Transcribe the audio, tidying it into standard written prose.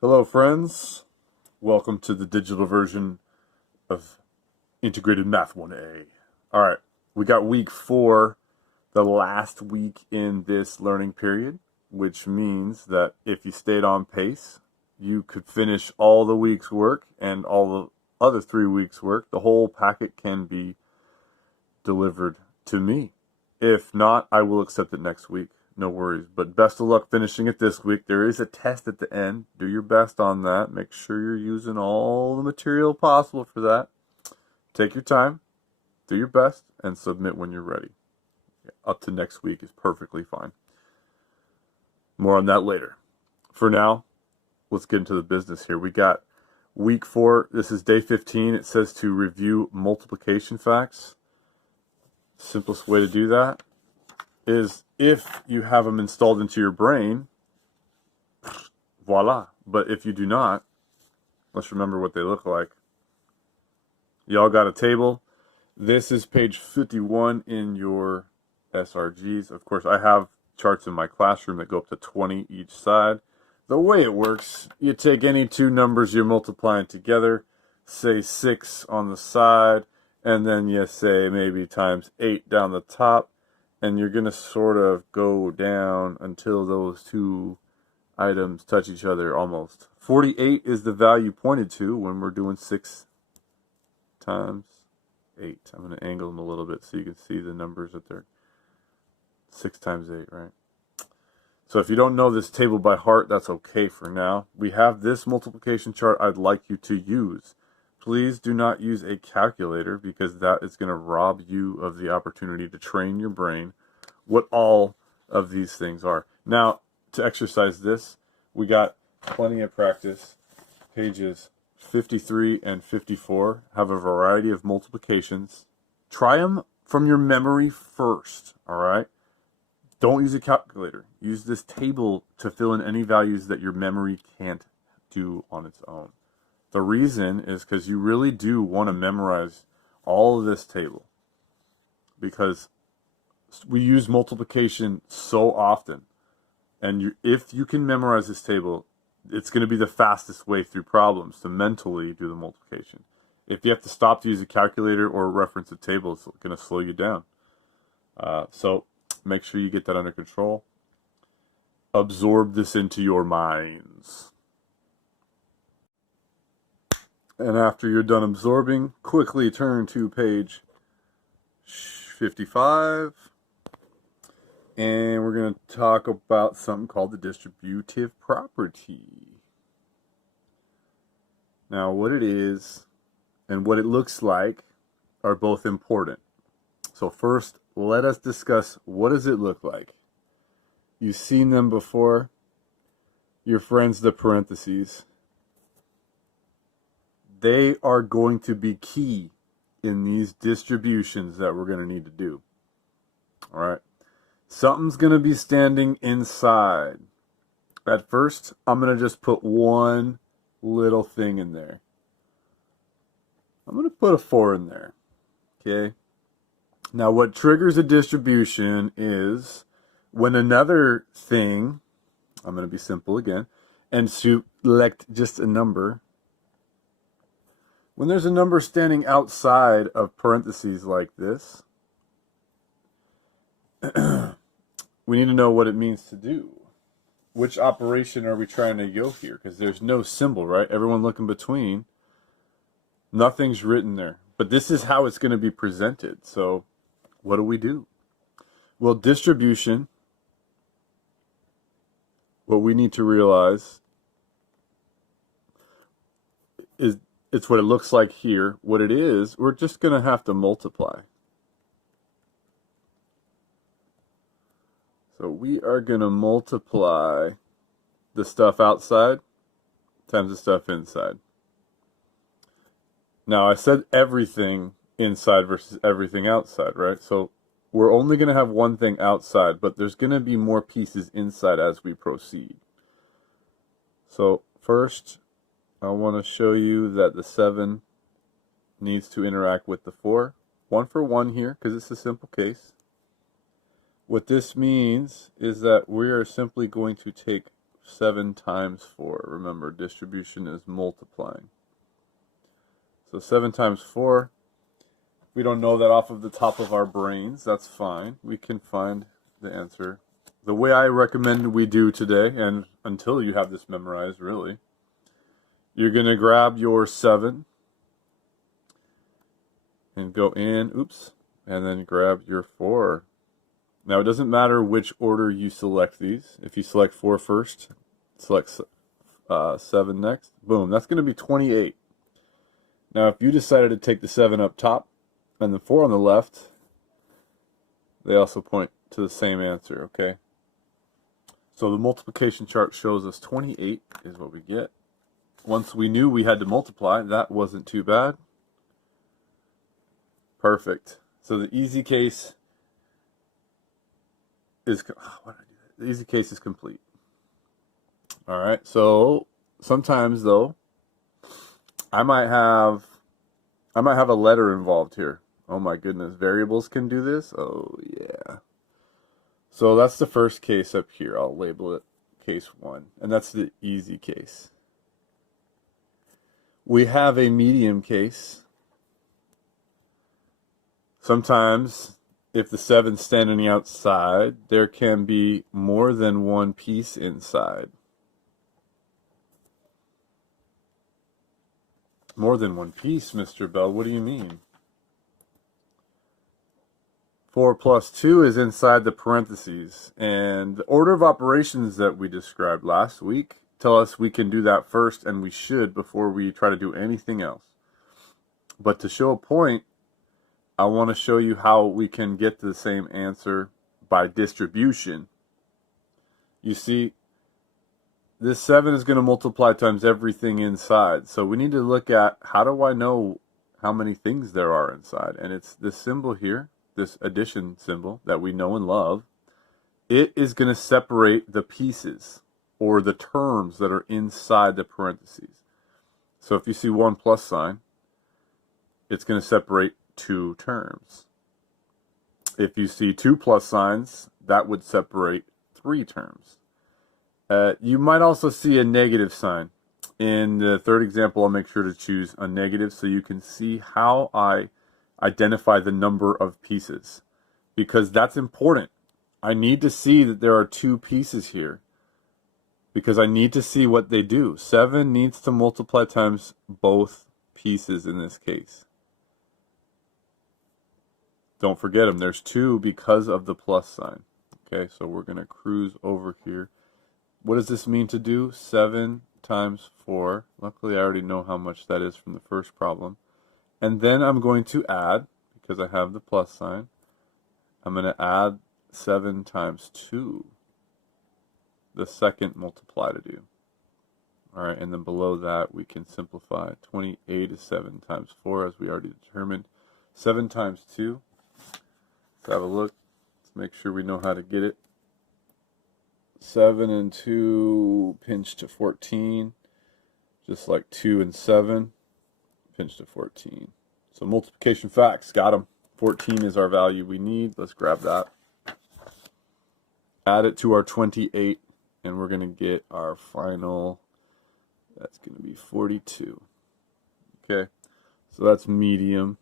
Hello, friends. Welcome to the digital version of Integrated Math 1A. All right, we got week 4, the last week in this learning period, which means that if you stayed on pace, you could finish all the week's work and all the other 3 weeks' work. The whole packet can be delivered to me. If not, I will accept it next week. No worries. But best of luck finishing it this week. There is a test at the end. Do your best on that. Make sure you're using all the material possible for that. Take your time, do your best, and submit when you're ready. Up to next week is perfectly fine. More on that later. For now, let's get into the business here. We got week 4. This is day 15. It says to review multiplication facts. Simplest way to do that is if you have them installed into your brain, voila. But if you do not, let's remember what they look like. Y'all got a table. This is page 51 in your SRGs. Of course, I have charts in my classroom that go up to 20 each side. The way it works, you take any two numbers you're multiplying together, say 6 on the side, and then you say maybe times 8 down the top, and you're going to sort of go down until those two items touch each other almost. 48 is the value pointed to when we're doing 6 times 8. I'm going to angle them a little bit so you can see the numbers that they're 6 times 8, right? So if you don't know this table by heart, that's okay for now. We have this multiplication chart I'd like you to use. Please do not use a calculator because that is going to rob you of the opportunity to train your brain what all of these things are. Now, to exercise this, we got plenty of practice. Pages 53 and 54 have a variety of multiplications. Try them from your memory first, all right? Don't use a calculator. Use this table to fill in any values that your memory can't do on its own. The reason is because you really do want to memorize all of this table because we use multiplication so often. And if you can memorize this table, it's going to be the fastest way through problems to mentally do the multiplication. If you have to stop to use a calculator or reference a table, it's going to slow you down. So make sure you get that under control. Absorb this into your minds. And after you're done absorbing, quickly turn to page 55. And we're going to talk about something called the distributive property. Now, what it is and what it looks like are both important. So first, let us discuss what does it look like. You've seen them before. Your friends, the parentheses. They are going to be key in these distributions that we're going to need to do. All right. Something's going to be standing inside. At first, I'm going to just put one little thing in there. I'm going to put a 4 in there. Okay. Now, what triggers a distribution is when another thing, I'm going to be simple again, and select just a number. When there's a number standing outside of parentheses like this, we need to know what it means to do. Which operation are we trying to go here? Because there's no symbol, right? Everyone looking between. Nothing's written there. But this is how it's going to be presented. So what do we do? Well, distribution, what we need to realize is it's what it looks like here. What it is, we're just going to have to multiply. So we are going to multiply the stuff outside times the stuff inside. Now, I said everything inside versus everything outside, right? So we're only going to have one thing outside, but there's going to be more pieces inside as we proceed. So first, I want to show you that the 7 needs to interact with the 4. 1 for 1 here, because it's a simple case. What this means is that we are simply going to take 7 times 4. Remember, distribution is multiplying. So 7 times 4, we don't know that off of the top of our brains. That's fine. We can find the answer. The way I recommend we do today, and until you have this memorized, really, you're going to grab your 7 and go in, and then grab your 4. Now, it doesn't matter which order you select these. If you select 4 first, select 7 next, boom, that's going to be 28. Now, if you decided to take the 7 up top and the 4 on the left, they also point to the same answer, okay? So the multiplication chart shows us 28 is what we get. Once we knew we had to multiply, that wasn't too bad. Perfect. So the easy case is the easy case is complete. All right. So sometimes though, I might have a letter involved here. Oh my goodness, variables can do this? Oh yeah. So that's the first case up here. I'll label it case 1, and that's the easy case. We have a medium case. Sometimes, if the 7's standing outside, there can be more than one piece inside. More than one piece, Mr. Bell, what do you mean? 4 plus 2 is inside the parentheses, and the order of operations that we described last week tell us we can do that first, and we should before we try to do anything else. But to show a point, I want to show you how we can get to the same answer by distribution. You see, this 7 is going to multiply times everything inside. So we need to look at, how do I know how many things there are inside? And it's this symbol here, this addition symbol that we know and love. It is going to separate the pieces or the terms that are inside the parentheses. So if you see 1 plus sign, it's going to separate 2 terms. If you see 2 plus signs, that would separate 3 terms. You might also see a negative sign. In the third example, I'll make sure to choose a negative so you can see how I identify the number of pieces, because that's important. I need to see that there are 2 pieces here because I need to see what they do. 7 needs to multiply times both pieces in this case. Don't forget them. There's 2 because of the plus sign. Okay, so we're going to cruise over here. What does this mean to do? 7 times 4. Luckily, I already know how much that is from the first problem. And then I'm going to add, because I have the plus sign, I'm going to add 7 times 2. The second multiply to do. All right, and then below that, we can simplify. 28 is 7 times 4, as we already determined. 7 times 2. Let's have a look. Let's make sure we know how to get it. 7 and 2 pinch to 14, just like 2 and 7 pinch to 14. So multiplication facts, got them. 14 is our value we need. Let's grab that. Add it to our 28, and we're going to get our final, that's going to be 42. Okay, so that's medium.